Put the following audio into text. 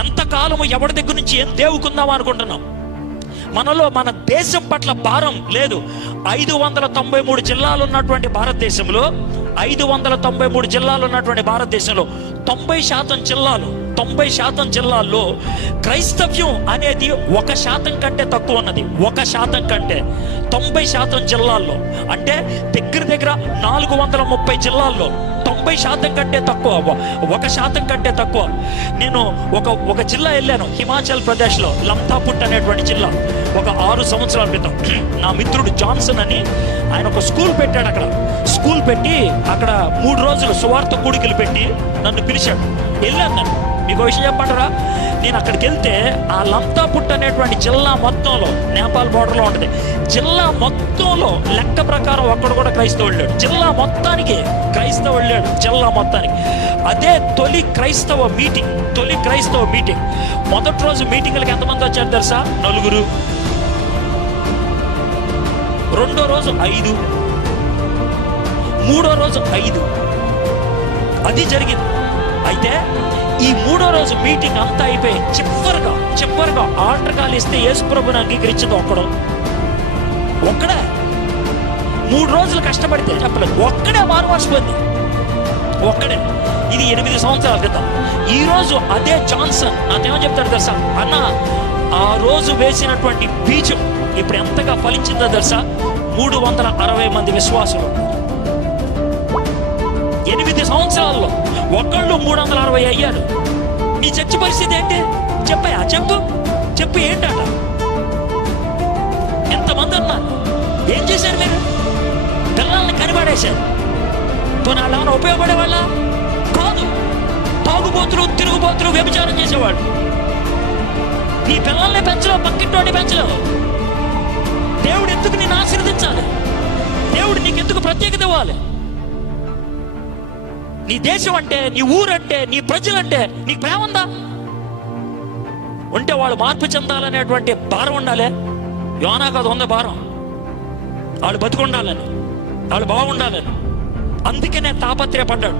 ఎంతకాలము ఎవరి దగ్గర నుంచి ఏం దేవుకుందాం అనుకుంటున్నాం? మనలో మన దేశం పట్ల భారం లేదు. 593 జిల్లాలు ఉన్నటువంటి భారతదేశంలో 593 జిల్లాలు ఉన్నటువంటి భారతదేశంలో 90% జిల్లాల్లో క్రైస్తవ్యం అనేది 1% కంటే తక్కువ ఉన్నది. 1% కంటే 90% జిల్లాల్లో, అంటే దగ్గర 430 జిల్లాల్లో 90% కంటే తక్కువ, 1% కంటే తక్కువ. నేను ఒక జిల్లా వెళ్ళాను, హిమాచల్ ప్రదేశ్లో లంతాపుట్ అనేటువంటి జిల్లా. ఒక 6 సంవత్సరాల క్రితం నా మిత్రుడు జాన్సన్ అని ఆయన ఒక స్కూల్ పెట్టాడు. అక్కడ స్కూల్ పెట్టి అక్కడ 3 రోజులు సువార్త కూడికలు పెట్టి నన్ను పిలిచాడు. వెళ్ళాను. నేను మీకు విషయం చెప్పంటారా, నేను అక్కడికి వెళ్తే ఆ లంతాపుట్ అనేటువంటి జిల్లా మొత్తంలో, నేపాల్ బోర్డర్లో ఉంటుంది, జిల్లా మొత్తంలో లెక్క ప్రకారం ఒక్కడు కూడా క్రైస్తవుడు లేడు. జిల్లా మొత్తానికి క్రైస్తవుడు లేడు, జిల్లా మొత్తానికి. అదే తొలి క్రైస్తవ మీటింగ్. మొదటి రోజు మీటింగ్లకి ఎంతమంది వచ్చారు తెలుసా? 4. రెండో రోజు 5, మూడో రోజు 5. అది జరిగింది. అయితే ఈ 3వ రోజు మీటింగ్ అంతా అయిపోయి చివరిగా ఆల్టర్ కాల్ ఇస్తే యేసుప్రభుని అంగీకరించింది ఒక్కడే. 3 రోజులు కష్టపడితే చెప్పలేదు, ఒక్కడే మారుమర్చిపోయింది, ఒక్కడే. ఇది 8 సంవత్సరాల క్రితం. ఈ రోజు అదే జాన్సన్ నాకేమో చెప్తాడు తెలుసా? అన్న, ఆ రోజు వేసినటువంటి బీజం ఇప్పుడు ఎంతగా ఫలించిందో తెలుసా? 360 మంది విశ్వాసులు 8 సంవత్సరాల్లో ఒకళ్ళు 360 అయ్యారు. మీ చర్చి పరిస్థితి ఏంటి? చెప్పయ్యా, చెప్పు ఏంటట? ఎంతమంది ఉన్నారు? ఏం చేశారు మీరు? పిల్లల్ని కనిపడేశారు. వాళ్ళేమైనా ఉపయోగపడే వాళ్ళ కాదు. తాగుబోతులు, తిరుగుబోతులు, వ్యభిచారం చేసేవాళ్ళు. నీ పిల్లల్ని పెంచలేవు, పక్కింటోని పెంచలేవు. దేవుడు ఎందుకు నిన్ను ఆశీర్వదించాలి? దేవుడు నీకెందుకు ప్రత్యేకత ఇవ్వాలి? నీ దేశం అంటే, నీ ఊరంటే, నీ ప్రజలంటే నీకు ప్రేమ ఉందా? ఉంటే వాళ్ళు మార్పు చెందాలనేటువంటి భారం ఉండాలి. యోనాకు అది ఉంది భారం. వాళ్ళు బతుకుండాలని, వాళ్ళు బాగుండాలని. అందుకనే తాపత్రయపడ్డాడు.